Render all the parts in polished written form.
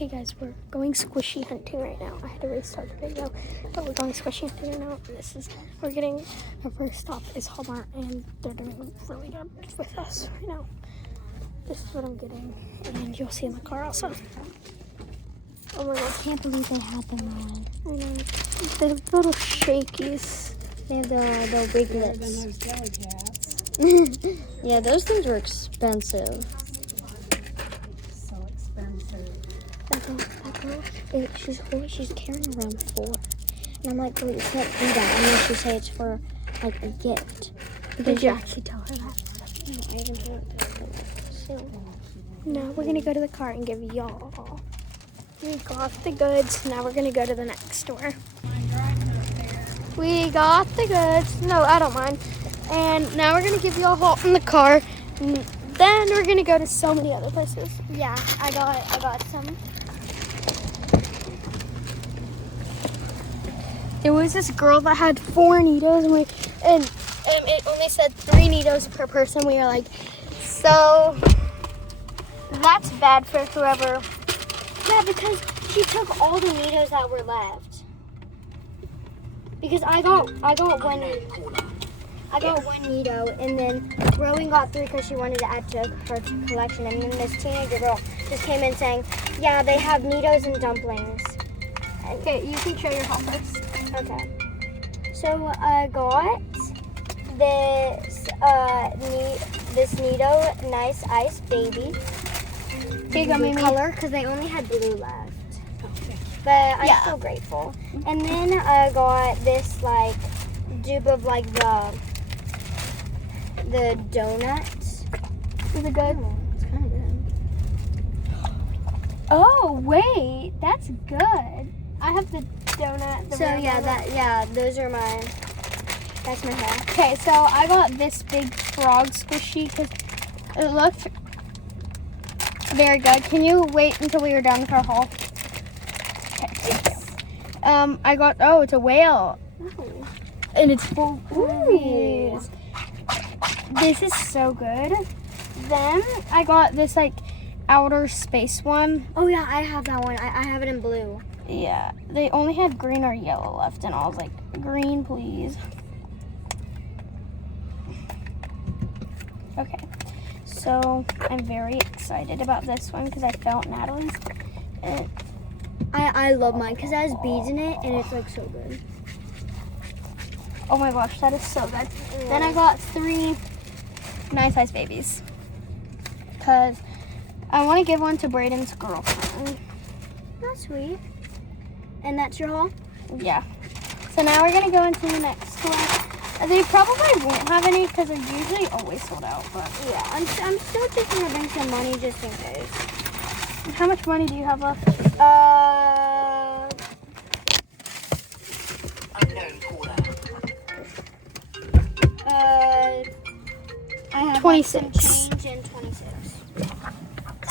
Okay guys, we're going squishy hunting right now. I had to restart the video, but we're going squishy hunting right now. We're getting, our first stop is Walmart, and they're doing really good with us right now. This is what I'm getting, and you'll see in the car also. Oh my god, I can't believe they had them on. I know. They have little shakies. They have the wiglets. Those jelly cats. Yeah, those things were expensive. So expensive. That girl, she's carrying around 4. And I'm like, girl, you can't do that unless you say it's for, like, a gift. Did you actually tell her that? No, I even told her that. So, No, we're gonna go to the car and give y'all. We got the goods. Now we're gonna go to the next store. We got the goods. No, I don't mind. And now we're gonna give y'all a haul in the car. And then we're gonna go to so many other places. Yeah, I got some. There was this girl that had 4 needles, and it only said 3 needles per person. We were like, so that's bad for whoever. yeah, because she took all the needles that were left. Because I got one needle, and then Rowan got 3 because she wanted to add to her collection. And then this teenager girl just came in saying, yeah, they have needles and dumplings. Okay, you can show your haul first. Okay. So I got this Nido Nice Ice Baby. Here you go, Mimi. Color, because they only had blue left. But I'm still grateful. And then I got this like dupe of like the donuts. Is it good? It's kind of good. Oh wait, that's good. I have the donut. So yeah, those are mine. That's my hair. Okay, so I got this big frog squishy because it looked very good. Can you wait until we are done with our haul? Okay, thank you. I got, it's a whale. Oh. And it's full of movies. This is so good. Then I got this like outer space one. Oh yeah, I have that one. I have it in blue. Yeah, they only had green or yellow left, and I was like, green, please. Okay, so I'm very excited about this one because I felt Natalie's. And I love mine because it has beads in it and it's like so good. oh my gosh, that is so good. Then I got 3 nice ice babies because I want to give one to Braden's girlfriend. That's sweet. And that's your haul? Yeah. So now we're gonna go into the next store. They probably won't have any because they're usually always sold out. But Yeah, I'm still thinking of bring some money just in case. how much money do you have left? I have 26. Like, some change and 26.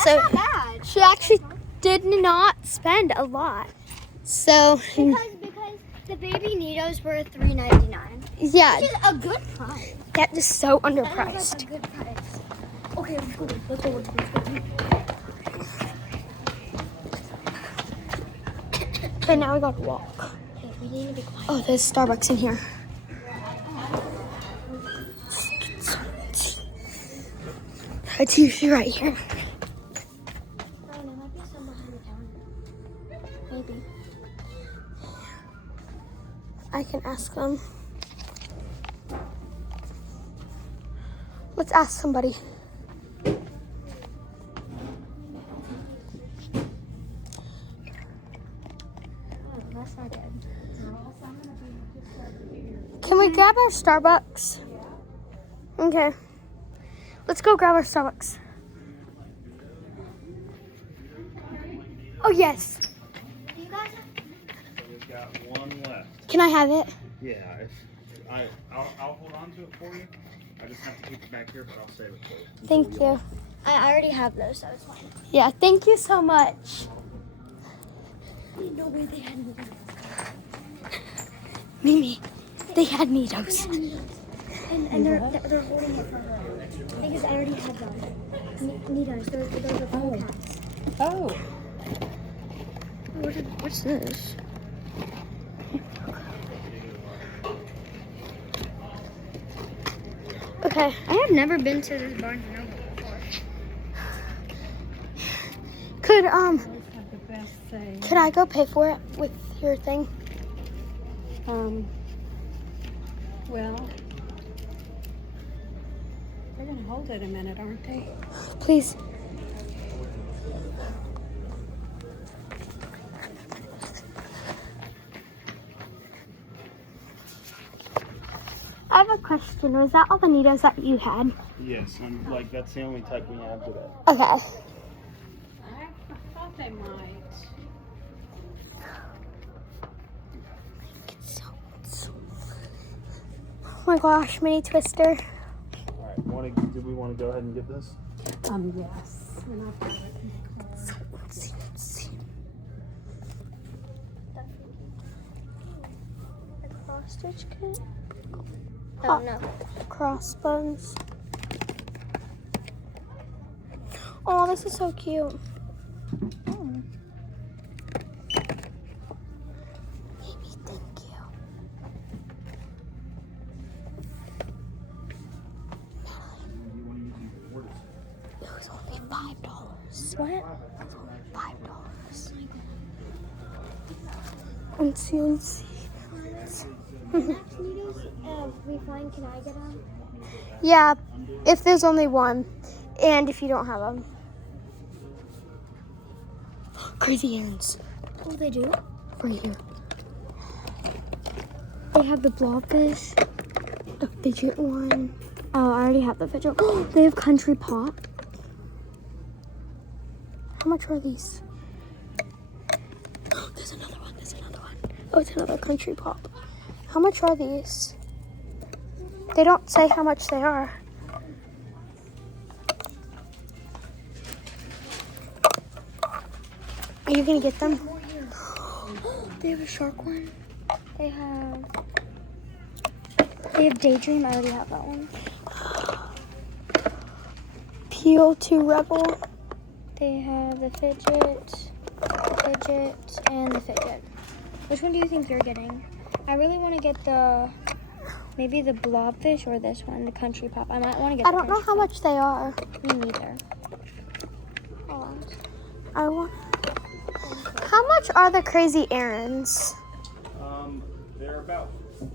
So Not bad. she actually did not spend a lot. So Because the baby Nidos were $3.99. yeah, Which is a good price. that is so That is underpriced. like a good price. Okay, let's go. Let's go. Okay, now we gotta walk. Okay, we need to be quiet. Oh, there's Starbucks in here. It's usually right here. Ryan, there might be some behind the counter. Maybe. I can ask them. Let's ask somebody. Oh, that's not good. Can we grab our Starbucks? Okay. Let's go grab our Starbucks. Oh, yes. You guys We've got one left. Can I have it? Yeah, I'll hold on to it for you. I just have to keep it back here, but I'll save it for you. Thank you. I already have those, so it's fine. Yeah, thank you so much. No way they had Nidos. Mimi, they had Nidos. And they're holding it for her. Because I already have them. Nidos, those are cool cats. Oh. What's this? Okay. I have never been to this Barnes & Noble before. Could Always have the best thing. could I go pay for it with your thing? Well, they're gonna hold it a minute, aren't they? Please. I have a question. Was that all the Nitos that you had? Yes, I'm like that's the only type we have today. Okay. I thought they might. Oh my gosh, mini twister. All right, do we want to go ahead and get this? Yes. And I'll put it in the car. A cross stitch kit? Oh no. Crossbones. Oh, this is so cute. Amy, thank you. It was only $5. What? It was only $5. Unsee. We find, can I get them? Yeah, if there's only one, and if you don't have them. Crazy ants. Oh, they do? Right here. They have the blobfish, the fidget one. Oh, I already have the fidget. Oh, they have country pop. How much are these? Oh, there's another one. Oh, it's another country pop. How much are these? They don't say how much they are. Are you gonna get them? They have a shark one. They have Daydream. I already have that one. Peel to Rebel. They have the fidget, and the fidget. Which one do you think you're getting? I really want to get maybe the blobfish or this one, the country pop. I might want to get I don't know how much they are. Me neither. Hold on. I want. How much are the crazy errands? They're about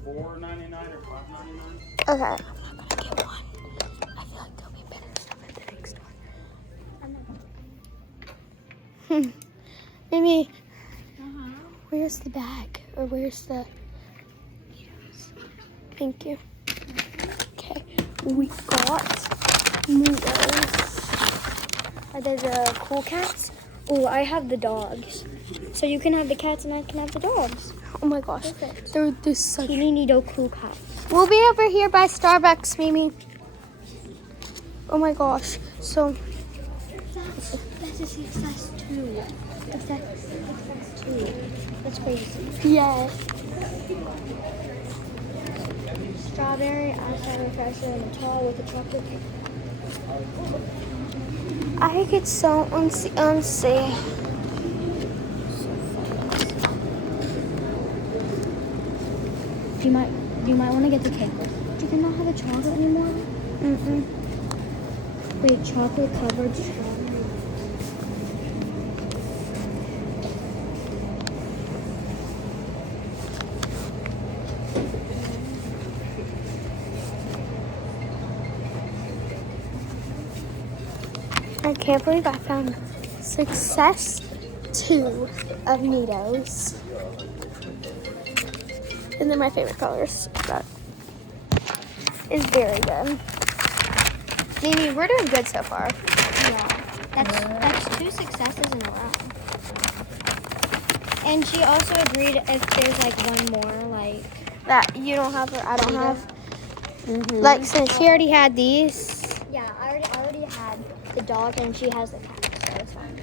$4.99 or $5.99. Okay. I'm not gonna get one. I feel like there'll be better stuff at the next one. Mimi, where's the bag? Or where's the Needles? Thank you. Okay, we got Needles. Are they the cool cats? Oh, I have the dogs. So you can have the cats and I can have the dogs. Oh my gosh, Perfect. they're this such. Teeny Neato cool cat. We'll be over here by Starbucks, Mimi. Oh my gosh, so That's a success too. Success too. That's crazy. yeah. Strawberry, acai refresher, and a tall with a chocolate cake. I get so unsafe. You might want to get the cake. Do you not have a chocolate anymore? Mm-mm. Wait, chocolate covered strawberry. I can't believe I found success 2 of Neatos. And they're my favorite colors. That is very good. Mimi, we're doing good so far. Yeah, that's 2 successes in a row. And she also agreed if there's like one more, like That you don't have or I don't have. Like since she already had these. yeah, I already had the dog and she has the cat, so it's fine.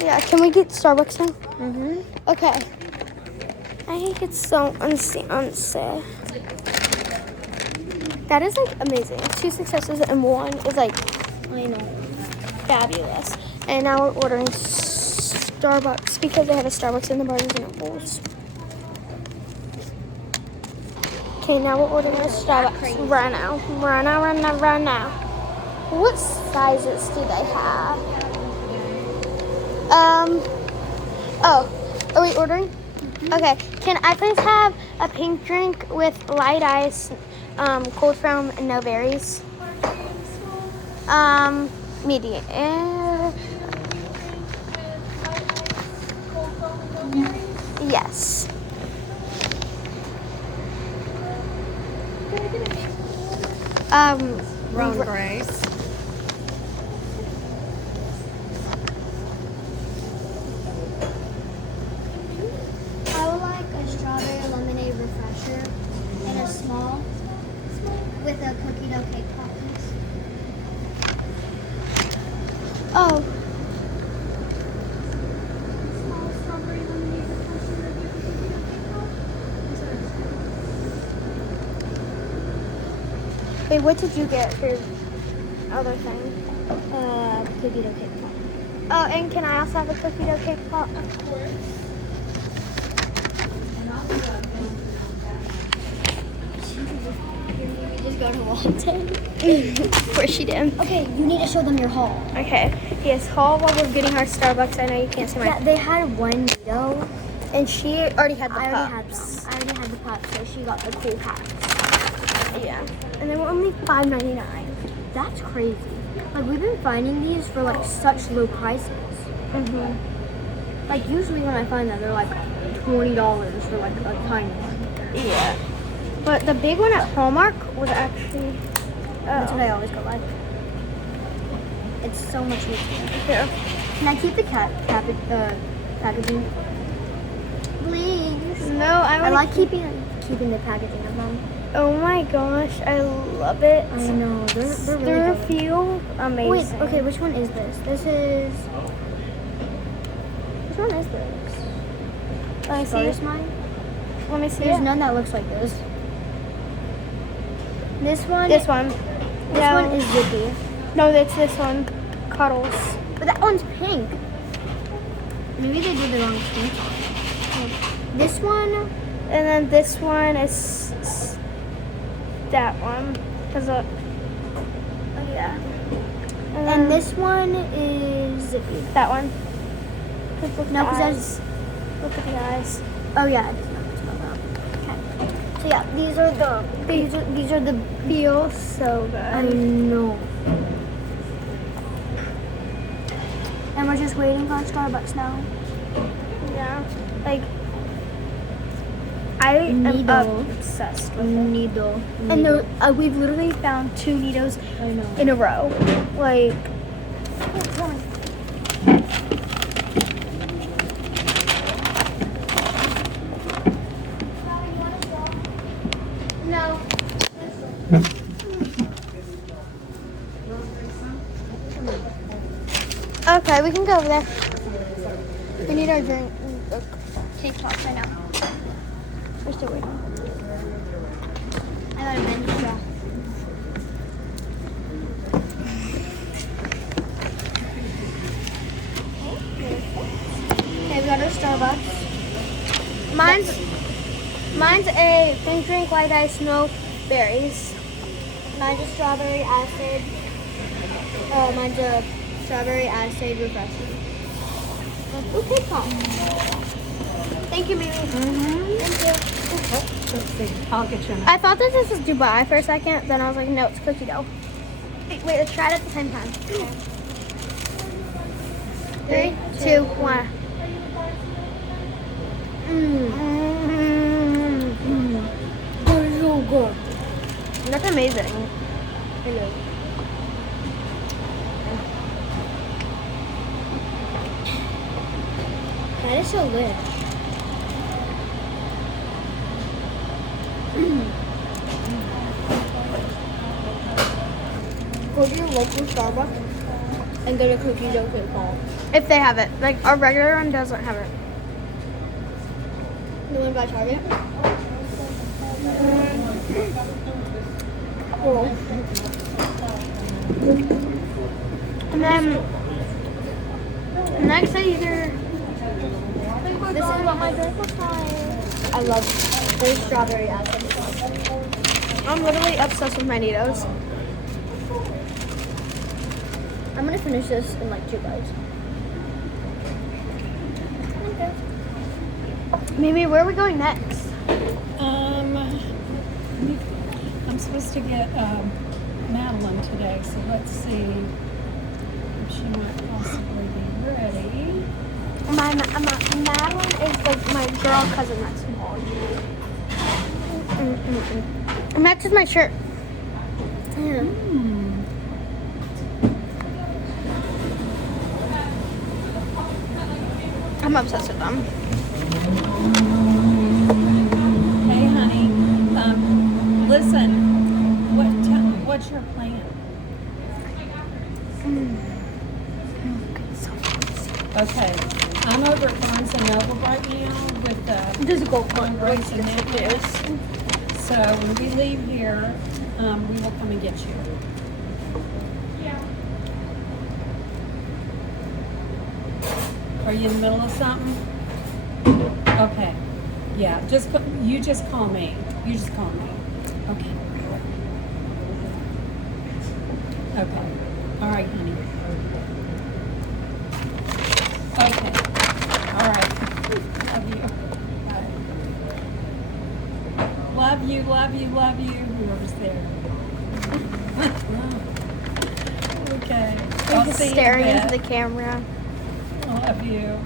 Yeah, can we get Starbucks now? Mm-hmm. Okay. I think it's so unsafe. That is like amazing. 2 successes and 1 is like I know. fabulous. And now we're ordering Starbucks. Starbucks because they have a Starbucks in the Barnes and Nobles. Okay, now we're ordering a Starbucks right now. Right now. What sizes do they have? Oh, are we ordering? Okay, can I please have a pink drink with light ice, cold foam, and no berries? Medium. Yes. Wrong, Grace. I would like a strawberry lemonade refresher and a small with a cookie dough cake toppings. Oh, Small strawberry lemonade refresher with a cookie dough cake toppings. wait, what did you get for your other thing? Cookie dough cake pop. Oh, and can I also have a cookie dough cake pop? Just go to Walgreens. Of course she did. Okay, you need to show them your haul. Okay. Yes, haul while we're getting our Starbucks. I know you can't see my. Yeah, they had one dough. And she already had the I already had cups. some. I already had the cup, so she got the cool packs. Yeah. And they were only $5.99. That's crazy. Like we've been finding these for like such low prices. Mhm. Like usually when I find them, they're like $20 for like a tiny one. Yeah. But the big one at Hallmark was actually. That's what Oh. I always go like. It's so much easier. Here. Can I keep the packaging? Please. No, I I want. like keeping the packaging of them. Oh my gosh, I love it. I know they're really They're good. feel amazing. Wait, okay, which one is this? Which one is this? Let me see. Stars mine? Let me see. There's it. none that looks like this. This one. This one. This No. one is zippy. No, that's this one. Cuddles. But that one's pink. Maybe they did the wrong pink on it. This one. And then this one is that one. Cause oh yeah. And, And this one is zippy. that one. Look at No, the 'cause eyes. Look at the eyes. Oh yeah, it does not smell that. Okay. So yeah, these are the Feel so I good. know. And we're just waiting for Starbucks now. Yeah. Like I am Needle. obsessed with it. Needle. And we've literally found 2 needles I know. in a row. Like no. Okay, we can go over there. We need our drink. Cake pops right now. We're still waiting. I got a mini straw. Okay, we got our Starbucks. Mine's a pink drink, light ice, no berries. Mine's a strawberry acid. Mine's a strawberry acid refresher. Okay, pop. Thank you, Mimi. Thank you. Let's see. I'll get you. I thought that this was Dubai for a second, then I was like, no, it's cookie dough. Wait, let's try it at the same time. Okay. 3, 2, 1. They're so good. That's amazing. Hello. That is so lit. Go to your local Starbucks and get a cookie dough cake ball. If they have it. Like, our regular one doesn't have it. The one by Target? Cool. And then, next I either my drink was nice. I love their strawberry acid. I'm literally obsessed with Magnetos. I'm gonna finish this in like 2 bites. Maybe where are we going next? I'm supposed to get Madeline today, so let's see if she might possibly be ready. My Madeline is like my girl cousin that's small. It matches my shirt. Yeah. I'm obsessed with them. Hey, honey. Listen. What's your plan? Okay. I'm over at Barnes and Noble right now with This is gold one, Grace and Nicholas. So when we leave here, we will come and get you. Are you in the middle of something? Okay. Yeah. You just call me. You just call me. Okay. Okay. All right, honey. Okay. All right. Love you. Bye. Love you, love you, love you. Whoever's there. Okay. I'll see you in a Staring into bit. the camera. I love you.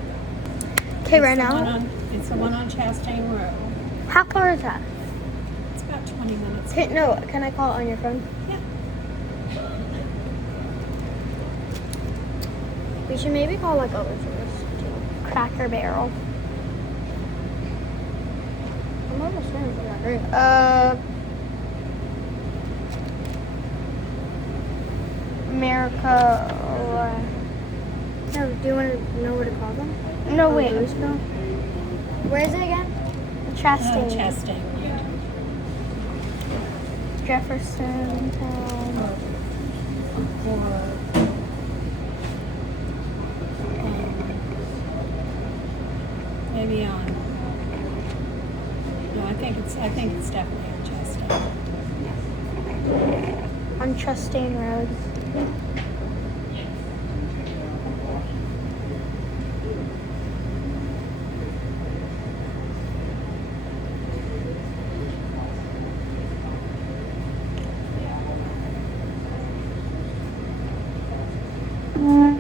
Okay, right now. It's the one on Chastain Road. How far is that? It's about 20 minutes. Okay, no, can I call it on your phone? Yeah. We should maybe call like over to this Cracker Barrel. I'm almost saying that drink. America. No, do you want to know what to call them? No, wait. Louisville? Where is it again? Chastain. Chastain. Jefferson Town. Or maybe on. No, I think it's definitely on Chastain. On Chastain Road.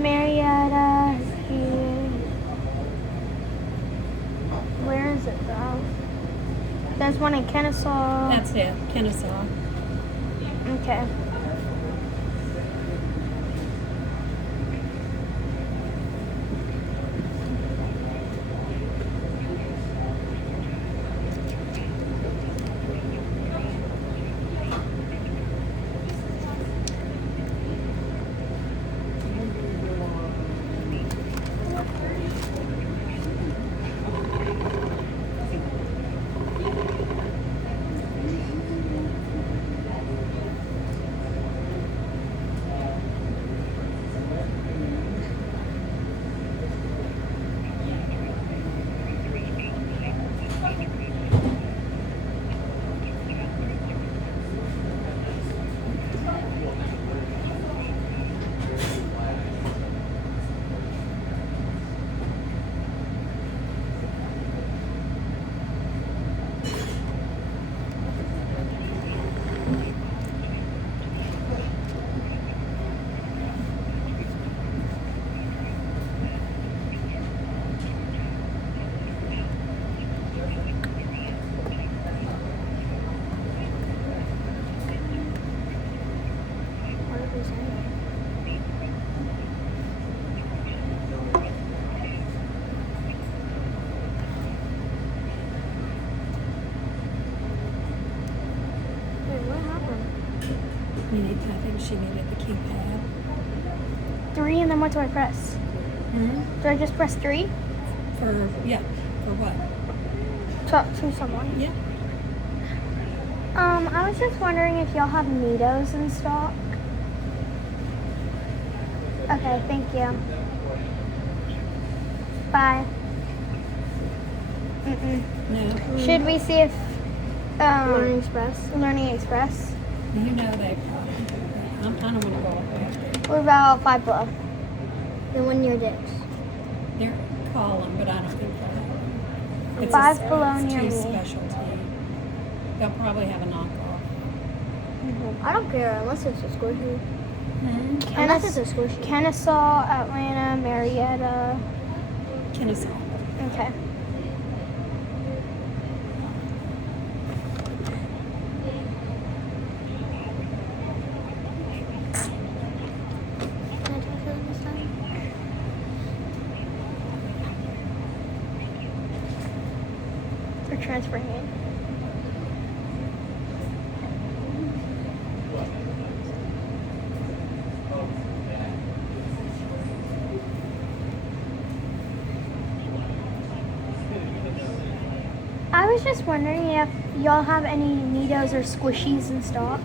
Marietta here. Where is it though? There's one in Kennesaw. That's it, Kennesaw. Okay. I think she needed the keypad. 3 and then what do I press? Mm-hmm. Do I just press 3? For what? Talk to someone. Yeah. I was just wondering if y'all have Neatos in stock. Okay, thank you. Bye. No. Should we see if Learning Express. Learning Express? You know they probably do that. I don't want to go all the way up there. What about Five Below? The one near Dick's. They're calling, but I don't think they'll have them. It's Five a, Below it's near too me. specialty. They'll probably have a knockoff. I don't care unless it's a squishy. Mm-hmm. Unless it's a squishy. Kennesaw, Atlanta, Marietta. Kennesaw. Okay. Can I talk to them this time? We're transferring it. I was just wondering if y'all have any Neatos or Squishies in stock.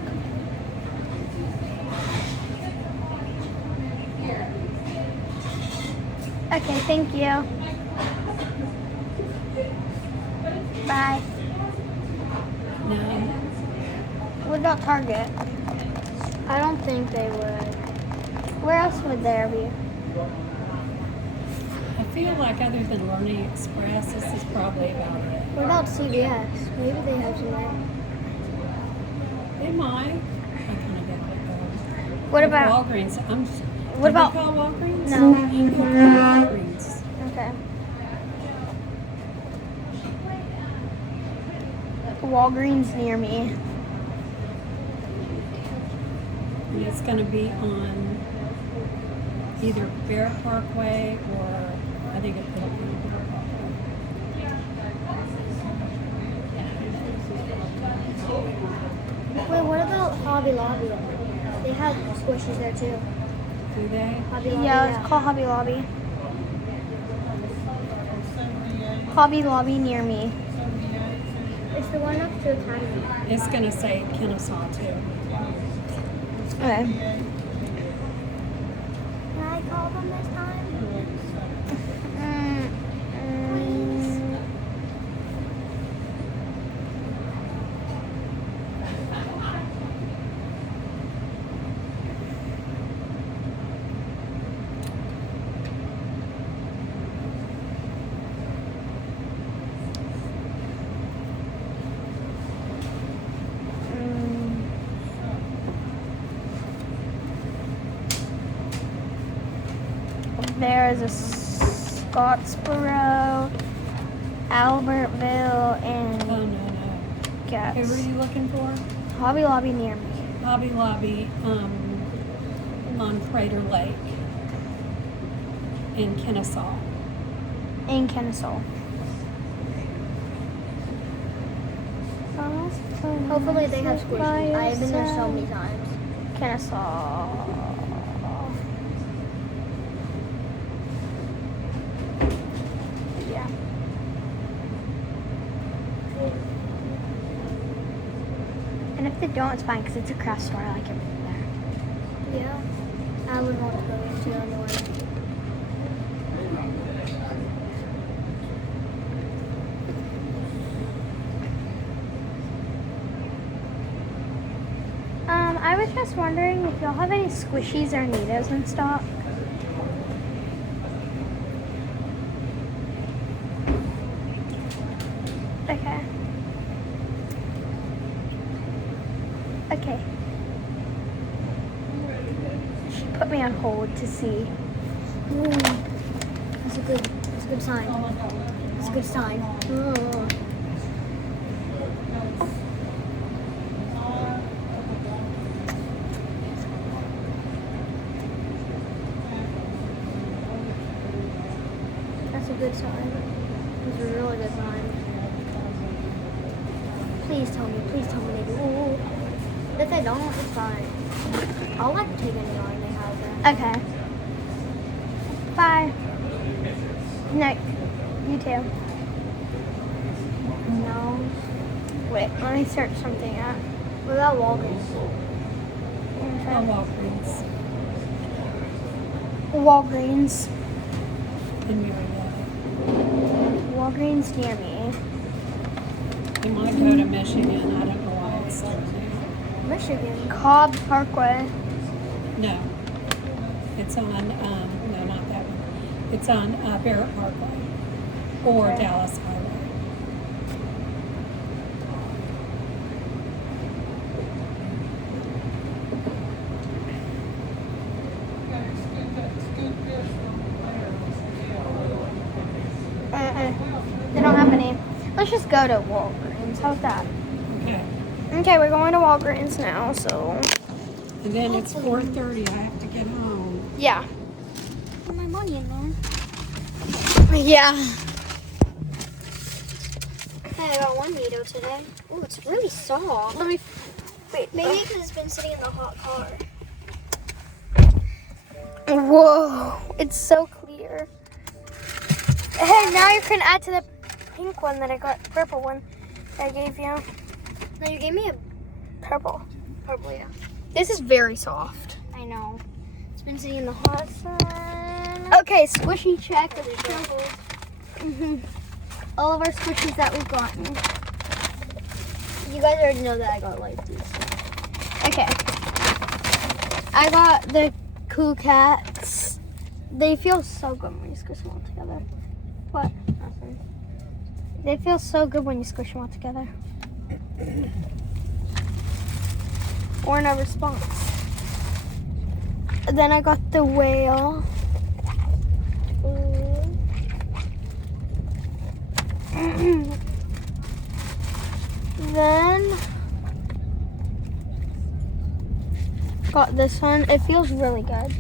Okay, thank you. Bye. No. What about Target? I don't think they would. Where else would there be? I feel like other than Learning Express, this is probably about it. What about CVS? Maybe they have some there. They might. I kind of doubt it though. What Or about Walgreens? What Did about- they call Walgreens? No. You can call Walgreens. Okay. Walgreens near me. And it's going to be on either Bear Parkway or I think it'll be on Bear Parkway. Wait, what about Hobby Lobby? They have squishies there too. Do they? Hobby Lobby. Yeah, it's called Hobby Lobby. Hobby Lobby near me. It's the one next to Academy. It's going to say Kennesaw too. Okay. Can I call them this time? There's a Scottsboro, Albertville, Oh, and no, no. Gats. Who were you looking for? Hobby Lobby near me. Hobby Lobby on Crater Lake in Kennesaw. In Kennesaw. Hopefully they have squishies. I've been there so many times. Kennesaw. Yeah. And if they don't, it's fine because it's a craft store. I like everything there. Yeah. I would want to go to another one. I was just wondering if y'all have any squishies or Neatos in stock. Okay. Okay. She put me on hold to see. That's a good sign. That's a good sign. Oh. That's a good sign. That's a really good sign. Please tell me they do. Ooh. If they don't, it's fine. I'll like to take any line they have there. Okay. Bye. No, you too. No. Wait, let me search something up. What about Walgreens? Oh, Walgreens Walgreens. in Marietta. Walgreens Walgreens near me. You might go to Michigan. I don't know why it's there. Michigan. Cobb Parkway. No. It's on, no, not that one. It's on Barrett Parkway or Okay. Dallas Highway. They don't have any. Let's just go to Walgreens. How's that? Okay. Okay, we're going to Walgreens now, so. And then it's 4:30. I have to get home. Yeah. Put my money in there. Yeah. Hey, I got one Nito today. Oh, it's really soft. Let me. Wait. Maybe because it's been sitting in the hot car. Whoa. It's so clear. Hey, now you can add to the pink one that I got, purple one I gave you. No, you gave me a Purple. purple, yeah. This is very soft. I know. It's been sitting in the hot sun. Okay, squishy check. Mm-hmm. All of our squishies that we've gotten. You guys already know that I got like these. Okay. I got the Cool Cats. They feel so good when you squish them all together. What? Nothing. They feel so good when you squish them all together. Or no response. Then I got the whale. Then got this one. It feels really good.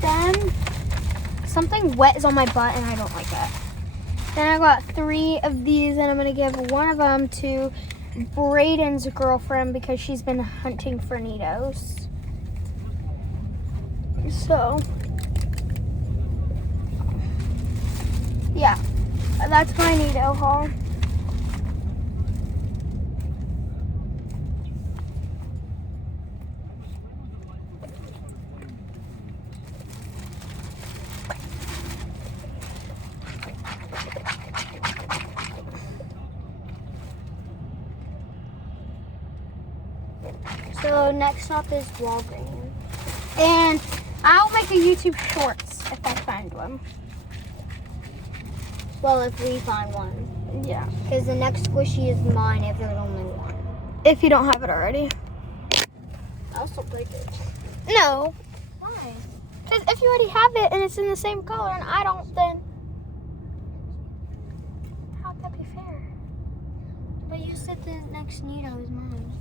Then something wet is on my butt and I don't like it. Then I got 3 of these and I'm gonna give one of them to Braden's girlfriend because she's been hunting for Nitos. So, yeah, that's my Nito haul. So next stop is Walgreens. And I'll make a YouTube Shorts if I find one. Well, if we find one. Yeah. Because the next squishy is mine if there's only one. If you don't have it already. I'll still take it. No. Why? Because if you already have it and it's in the same color and I don't, then how would that be fair? But you said the next Nito is mine.